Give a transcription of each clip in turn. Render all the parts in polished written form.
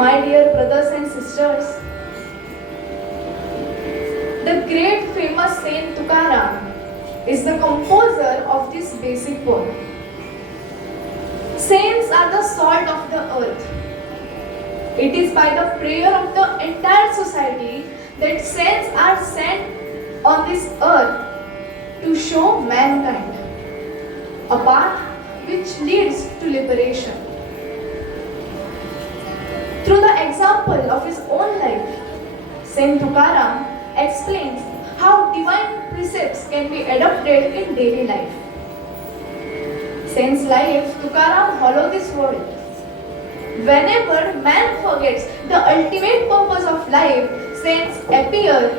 My dear brothers and sisters, the great famous Saint Tukaram is the composer of this basic poem. Saints are the salt of the earth. It is by the prayer of the entire society that saints are sent on this earth to show mankind a path which leads to liberation. Through the example of his own life, Saint Tukaram explains how divine precepts can be adopted in daily life. Saint's life, Tukaram follows this world. Whenever man forgets the ultimate purpose of life, saints appear,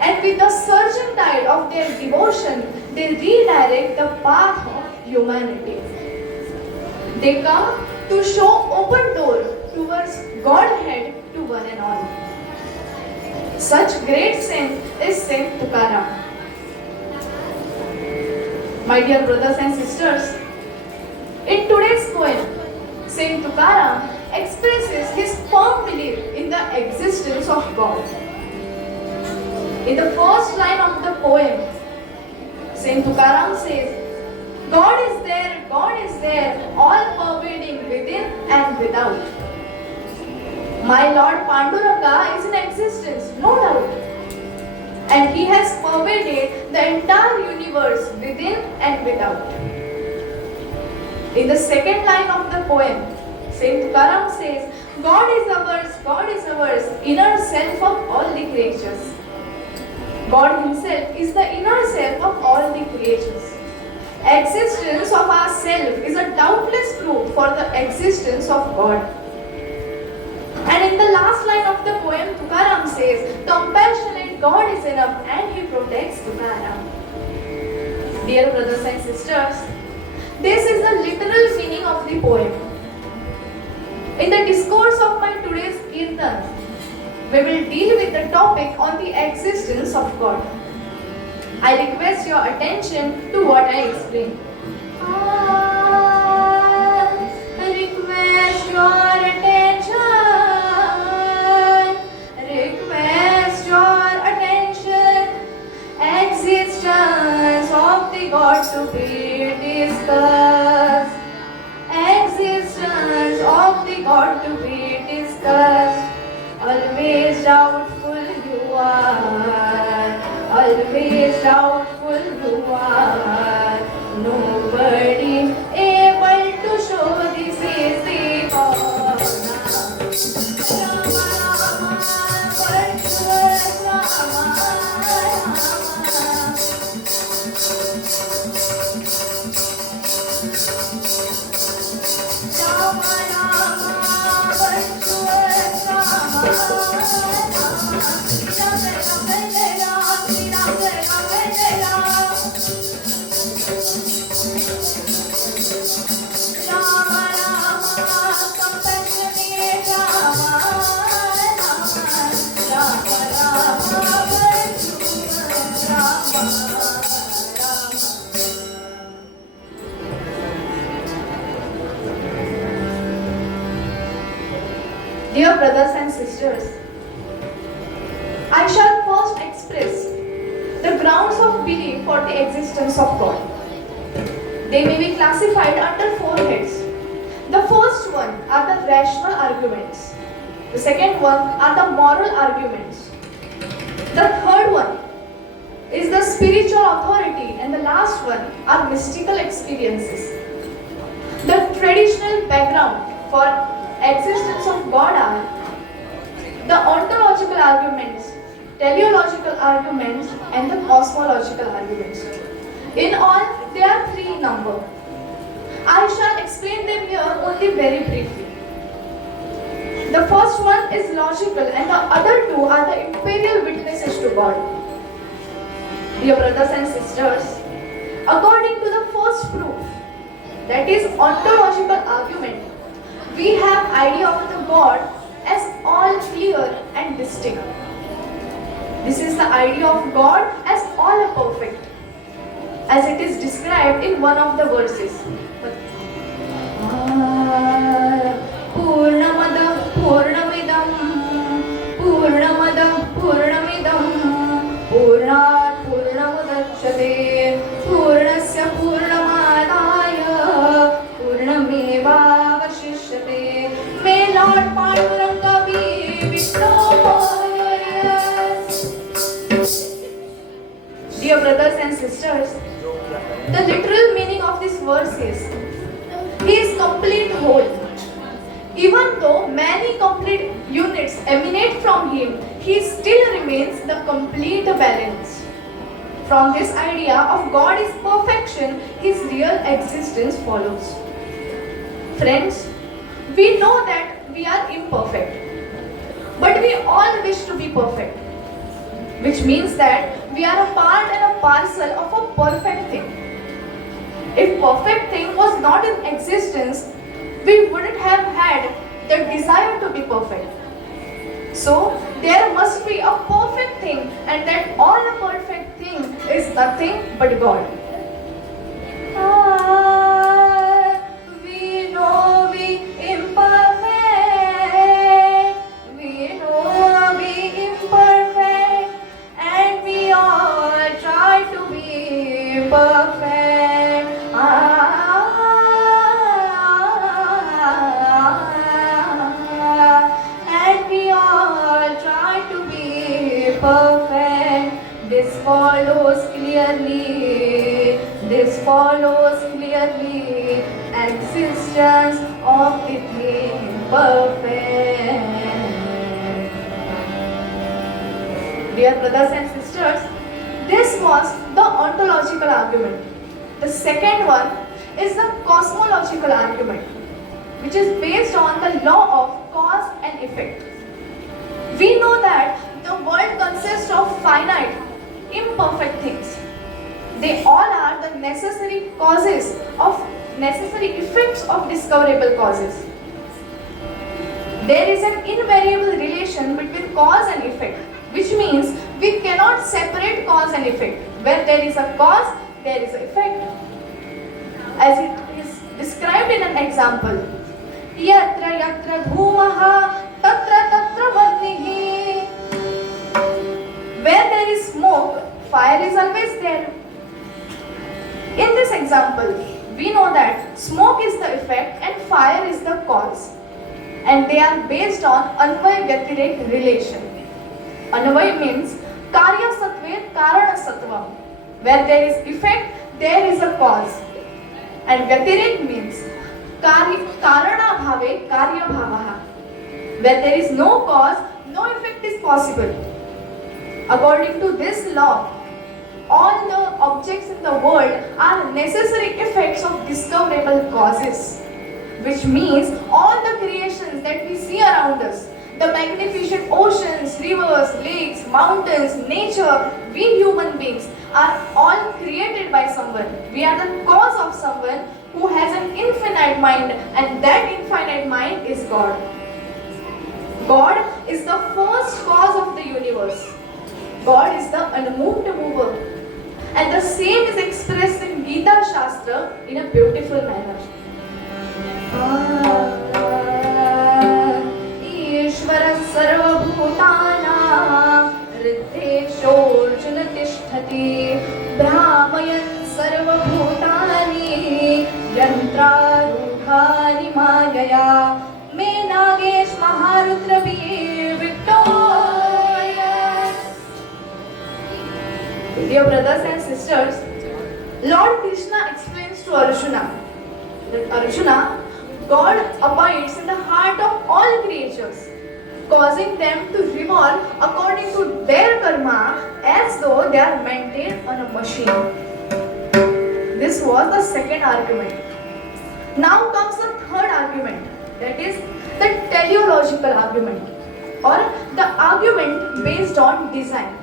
and with the surging tide of their devotion, they redirect the path of humanity. They come to show open door towards Godhead to one and all. Such great saint is Saint Tukaram. My dear brothers and sisters, in today's poem, Saint Tukaram expresses his firm belief in the existence of God. In the first line of the poem, Saint Tukaram says, God is there, all pervading within and without. My Lord Panduranga is in existence, no doubt. And he has pervaded the entire universe within and without. In the second line of the poem, Saint Tukaram says, God is ours, inner self of all the creatures. God himself is the inner self of all the creatures. Existence of ourself is a doubtless proof for the existence of God. And in the last line of the poem, Tukaram says, compassionate God is enough and he protects Tukaram. Dear brothers and sisters, this is the literal meaning of the poem. In the discourse of my today's Kirtan, we will deal with the topic on the existence of God. I request your attention to what I explain. I request your attention. Request your attention. Existence of the God to be discussed. Existence of the God to be discussed. Always doubtful you are. Always doubtful you are. Nobody able to show this is the God. Rama, virtuous Rama, Dear brothers and sisters, I shall first express the grounds of belief for the existence of God. They may be classified under 4 heads. The first one are the rational arguments. The second one are the moral arguments. The third one is the spiritual authority, and the last one are mystical experiences. The traditional background for existence of God are the ontological arguments, teleological arguments, and the cosmological arguments. In all, there are 3 in number. I shall explain them here only very briefly. The first one is logical, and the other 2 are the imperial witnesses to God. Dear brothers and sisters, according to the first proof, that is ontological argument, we have idea of the God as all clear and distinct. This is the idea of God as all perfect, as it is described in one of the verses. Purnamada Purnamidam Purnamada Purnamidam Purnat Purnamudachyate Purnasya Purnamadaya Purnamevavashishyate. May Lord Panduranga be victorious. Dear brothers and sisters, the literal meaning of this verse is He is complete whole. Even though many complete units emanate from Him, He still remains the complete balance. From this idea of God is perfection, His real existence follows. Friends, we know that we are imperfect, but we all wish to be perfect, which means that we are a part and a parcel of a perfect thing. If perfect thing was not in existence, we wouldn't have had the desire to be perfect. So there must be a perfect thing, and that all a perfect thing is nothing but God. We know we imperfect, we know we imperfect, and we all try to be perfect. Perfect. This follows clearly existence of the thing perfect. Dear brothers and sisters, this was the ontological argument. The second one is the cosmological argument, which is based on the law of cause and effect. We know that the world consists of finite, imperfect things. They all are the necessary effects of discoverable causes. There is an invariable relation between cause and effect, which means we cannot separate cause and effect. Where there is a cause, there is an effect. As it is described in an example, Yatra yatra dhumaha tatra tatra varnihi. Where there is smoke, fire is always there. In this example, we know that smoke is the effect and fire is the cause. And they are based on Anvay Vyatirek relation. Anvay means Karya Satve Karana Satvam. Where there is effect, there is a cause. And Vyatirek means Karana Bhave Karya Bhavaha. Where there is no cause, no effect is possible. According to this law, all the objects in the world are necessary effects of discoverable causes, which means all the creations that we see around us, the magnificent oceans, rivers, lakes, mountains, nature, we human beings are all created by someone. We are the cause of someone who has an infinite mind, and that infinite mind is God. God is the first cause of the universe. God is the unmoved mover. And the same is expressed in Gita Shastra in a beautiful manner. Ishvara sarva bhutana riddheshorjuna tishtati brahmayan sarva bhutani Dear brothers and sisters, Lord Krishna explains to Arjuna that Arjuna, God abides in the heart of all creatures, causing them to revolve according to their karma as though they are maintained on a machine. This was the second argument. Now comes the third argument, that is the teleological argument, or the argument based on design.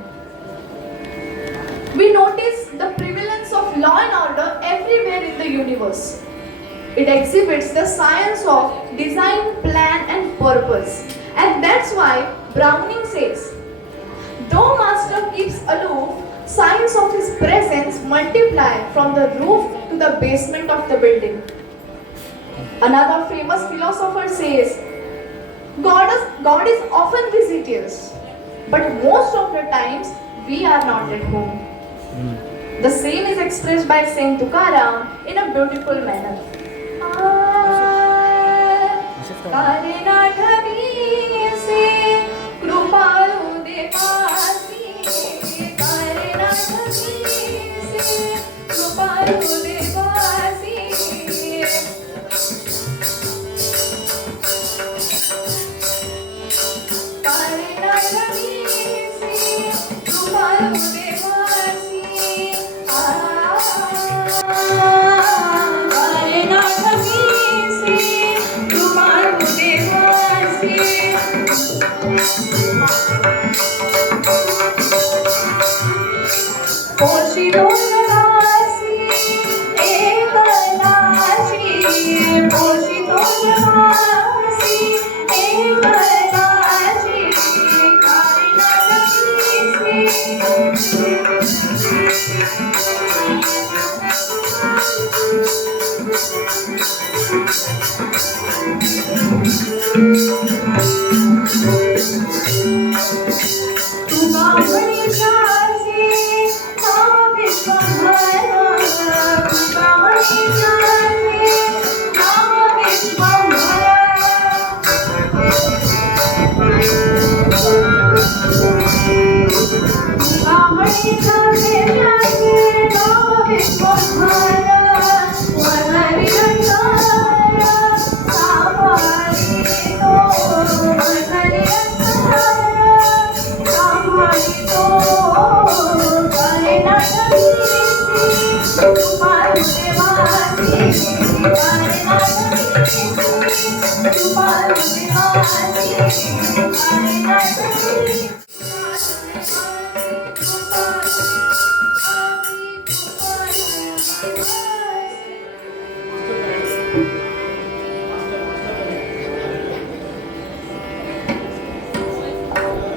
We notice the prevalence of law and order everywhere in the universe. It exhibits the science of design, plan and purpose. And that's why Browning says, though master keeps aloof, signs of his presence multiply from the roof to the basement of the building. Another famous philosopher says, God is often visitors, but most of the times we are not at home. The same is expressed by Saint Tukaram in a beautiful manner.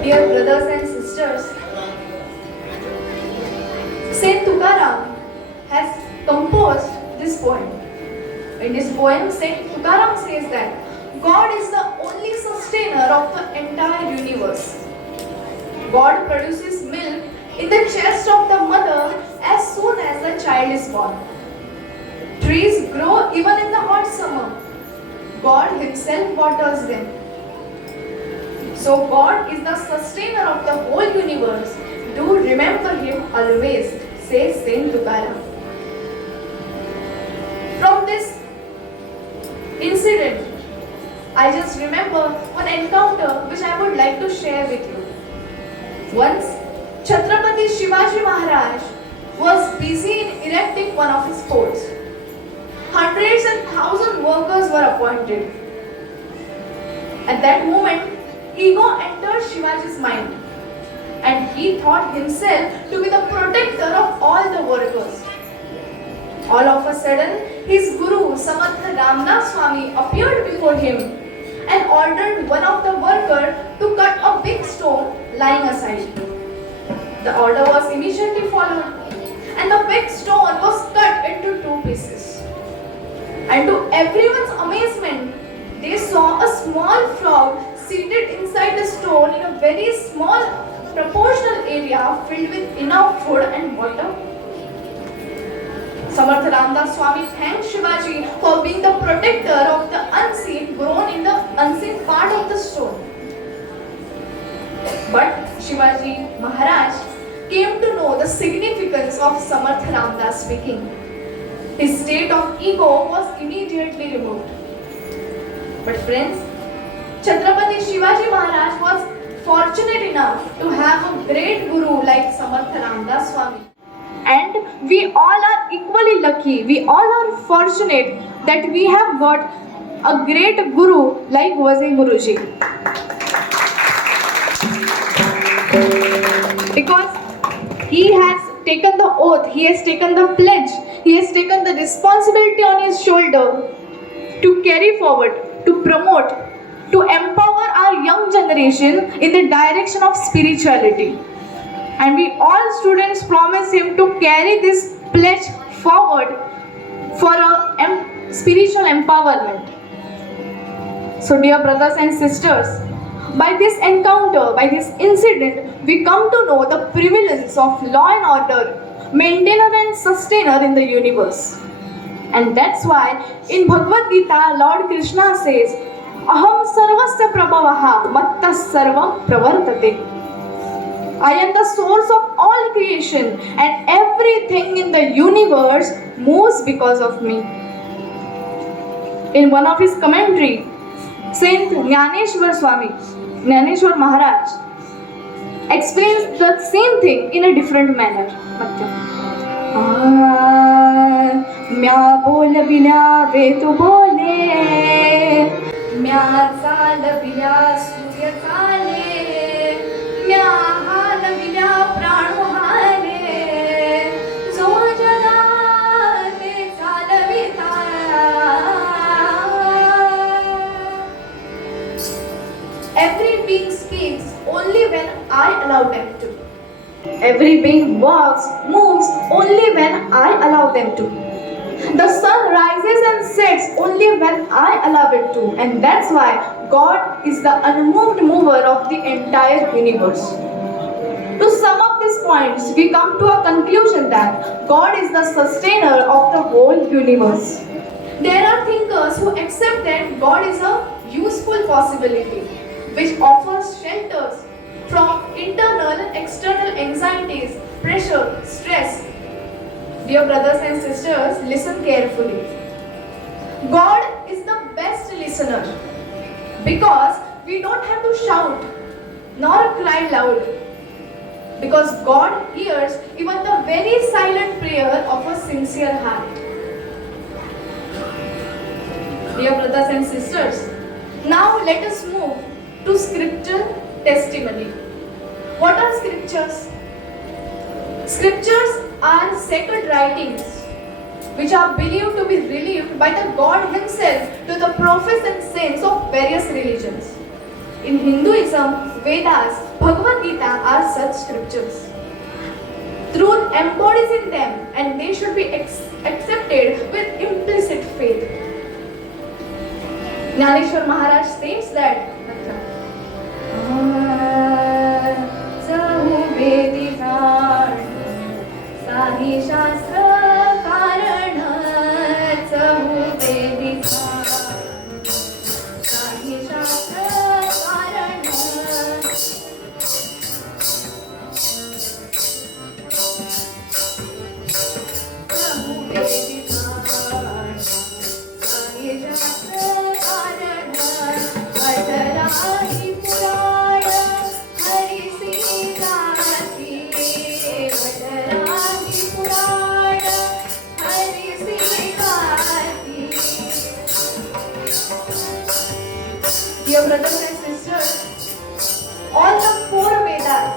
Dear brothers and sisters, Saint Tukaram has composed this poem. In this poem, Saint Tukaram says that God is the only sustainer of the entire universe. God produces milk in the chest of the mother as soon as the child is born. Trees grow even in the hot summer. God Himself waters them. So God is the sustainer of the whole universe. Do remember Him always, says Saint Tukaram. From this incident, I just remember one encounter which I would like to share with you. Once, Chhatrapati Shivaji Maharaj was busy in erecting one of his forts. Hundreds and thousands workers were appointed. At that moment, ego entered Shivaji's mind and he thought himself to be the protector of all the workers. All of a sudden, his guru Samartha Ramdas Swami appeared before him and ordered one of the workers to cut a big stone lying aside. The order was immediately followed and the big stone was cut into two pieces. And to everyone's amazement, they saw a small frog seated inside the stone in a very small proportional area filled with enough food and water. Samartha Ramdas Swami thanked Shivaji for being the protector of the unseen grown in the unseen part of the stone. But Shivaji Maharaj came to know the significance of Samarth Ramdas speaking. His state of ego was immediately removed. But friends, Chhatrapati Shivaji Maharaj was fortunate enough to have a great guru like Samarth Ramdas Swami. And we all are equally lucky, we all are fortunate that we have got a great guru like Vazir Guruji. Because he has taken the oath, he has taken the pledge, he has taken the responsibility on his shoulder to carry forward, to promote, to empower our young generation in the direction of spirituality. And we all students promise him to carry this pledge forward for a spiritual empowerment. So dear brothers and sisters, by this encounter, by this incident, we come to know the prevalence of law and order, maintainer and sustainer in the universe. And that's why in Bhagavad Gita, Lord Krishna says, Aham sarvasya prabhavaha matta sarvam pravartate. I am the source of all creation and everything in the universe moves because of me. In one of his commentary, Saint Jnaneshwar Maharaj explains the same thing in a different manner. म्या बोलविल्या वेद बोले, म्या चालविल्या सूर्य चाले, म्या हालविल्या प्राण हाले, जो जगाते चालविता. Every being speaks only when I allow them to. Every being walks, moves only when I allow them to. The sun rises and sets only when I allow it to. And that's why God is the unmoved mover of the entire universe. To sum up these points, we come to a conclusion that God is the sustainer of the whole universe. There are thinkers who accept that God is a useful possibility, which offers shelters from internal and external anxieties, pressure, stress. Dear brothers and sisters, listen carefully. God is the best listener because we don't have to shout nor cry loud, because God hears even the very silent prayer of a sincere heart. Dear brothers and sisters, now let us move to scriptural testimony. What are scriptures? Scriptures are sacred writings which are believed to be relieved by the God himself to the prophets and saints of various religions. In Hinduism, Vedas, Bhagavad Gita are such scriptures. Truth embodies in them and they should be accepted with implicit faith. Jnaneshwar Maharaj states that साही शास्त्र कारण चहु वेदी साही शास्त्र कारण चहु वेदी साही शास्त्र कारण अठराही पुराण हरि सीताती अठराही पुराण Hari सीताती. Dear brothers and sisters, all the 4 Vedas,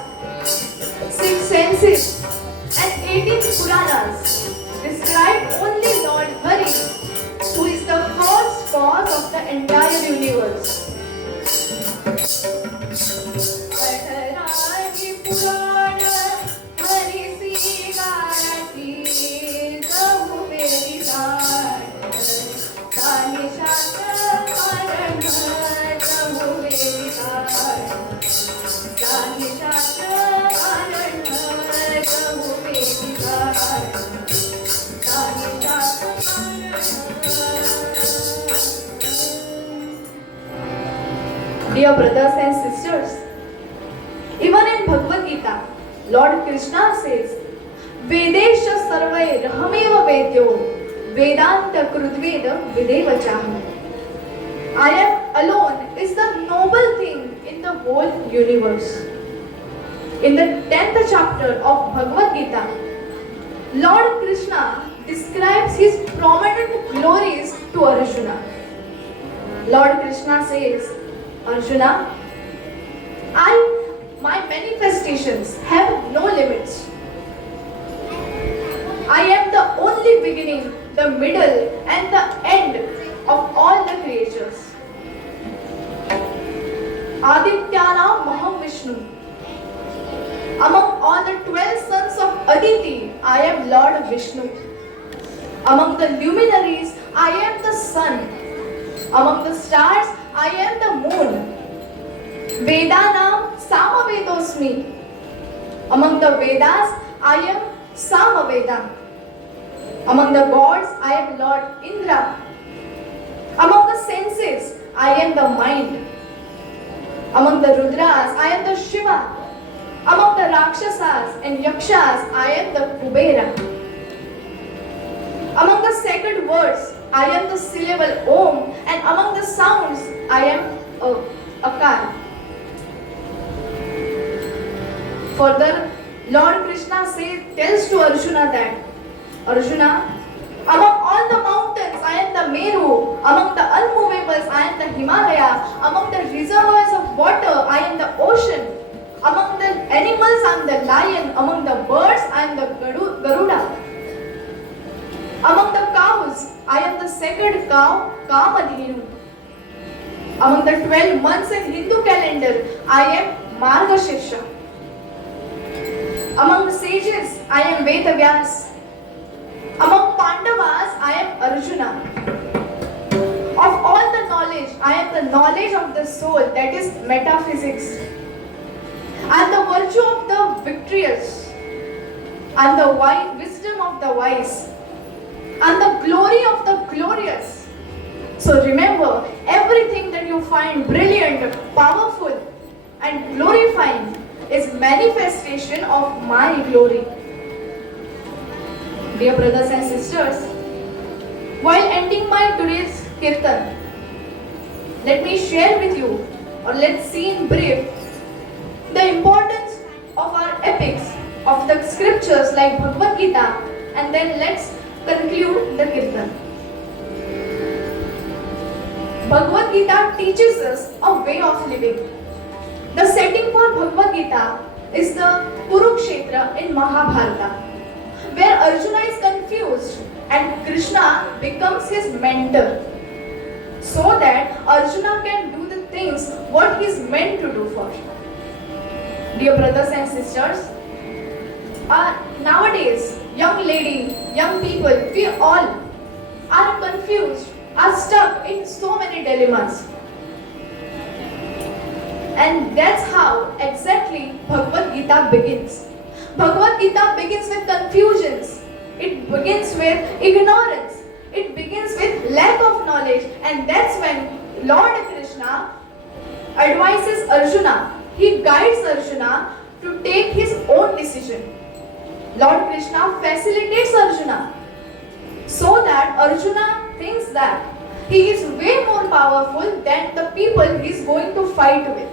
6 senses and 18 Puranas describe only Lord Hari, who is the first cause of the entire universe. अठराही पुराण हरि सीताती चहु वेदी साही शास्त्र कारण चहु वेदी साही शास्त्र कारण चहु वेदी साही शास्त्र. Dear brothers and sisters, even in Bhagavad Gita, Lord Krishna says, Vedesha sarvai rahameva vedyo Vedanta krudveda videvachaham. I am alone is the noble thing in the whole universe. In the 10th chapter of Bhagavad Gita, Lord Krishna describes his prominent glories to Arjuna. Lord Krishna says, Arjuna, my manifestations have no limits. I am the only beginning, the middle and the end of all the creatures. Adityanam Maham Vishnu. Among all the 12 sons of Aditi, I am Lord Vishnu. Among the luminaries, I am the sun. Among the stars, I am the moon. Vedanam Samavedosmi. Among the Vedas, I am Samaveda. Among the gods, I am Lord Indra. Among the senses, I am the mind. Among the Rudras, I am the Shiva. Among the Rakshasas and Yakshas, I am the Kubera. Among the sacred words, I am the syllable Om, and among the sounds, I am Akara. Further, Lord Krishna tells to Arjuna that, Arjuna, among all the mountains, I am the Meru. Among the unmovables, I am the Himalaya. Among the reservoirs of water, I am the ocean. Among the animals, I am the lion. Among the birds, I am the Garuda. Among the cows, I am the sacred cow, Kamadhenu. Among the 12 months in Hindu calendar, I am Margashirsha. Among the sages, I am Vedavyas. Among Pandavas, I am Arjuna. Of all the knowledge, I am the knowledge of the soul, that is metaphysics. I am the virtue of the victorious. I am the wisdom of the wise. I am the glory of the glorious. So remember, everything that you find brilliant, powerful, and glorifying is manifestation of my glory. Dear brothers and sisters, while ending my today's Kirtan, let me share with you, or let's see in brief, the importance of our epics, of the scriptures like Bhagavad Gita, and then let's conclude the Kirtan. Bhagavad Gita teaches us a way of living. The setting for Bhagavad Gita is the Kurukshetra in Mahabharata, where Arjuna is confused and Krishna becomes his mentor, so that Arjuna can do the things what he is meant to do for. Dear brothers and sisters, nowadays, young lady, young people, we all are confused, are stuck in so many dilemmas. And that's how exactly Bhagavad Gita begins. Bhagavad Gita begins with confusions. It begins with ignorance. It begins with lack of knowledge. And that's when Lord Krishna advises Arjuna. He guides Arjuna to take his own decision. Lord Krishna facilitates Arjuna so that Arjuna thinks that he is way more powerful than the people he is going to fight with.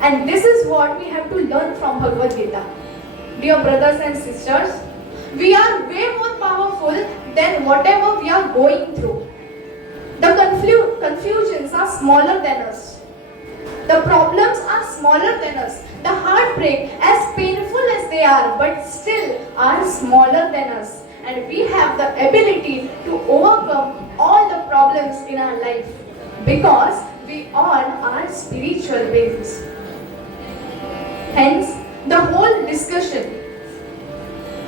And this is what we have to learn from Bhagavad Gita. Dear brothers and sisters, we are way more powerful than whatever we are going through. The confusions are smaller than us. The problems are smaller than us. The heartbreak, as painful as they are, but still are smaller than us. And we have the ability to overcome all the problems in our life because we all are spiritual beings. Hence, the whole discussion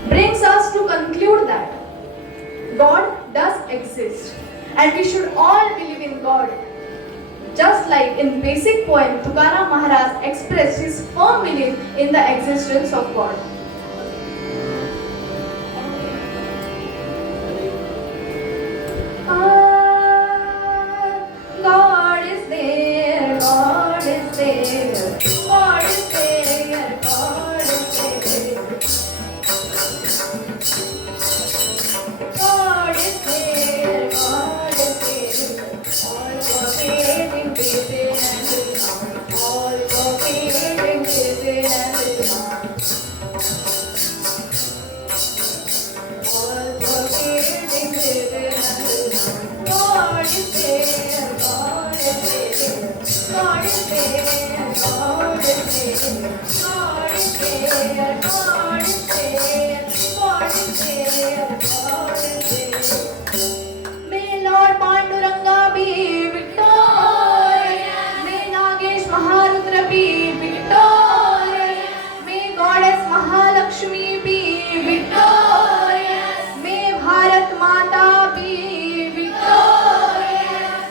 brings us to conclude that God does exist and we should all believe in God. Just like in basic poem, Tukaram Maharaj expressed his firm belief in the existence of God. God is there, God is there, God is there, God is there. May Lord Panduranga be victorious. May Nagesh Maharudra be victorious. May Goddess Mahalakshmi be victorious. May Bharat Mata be victorious.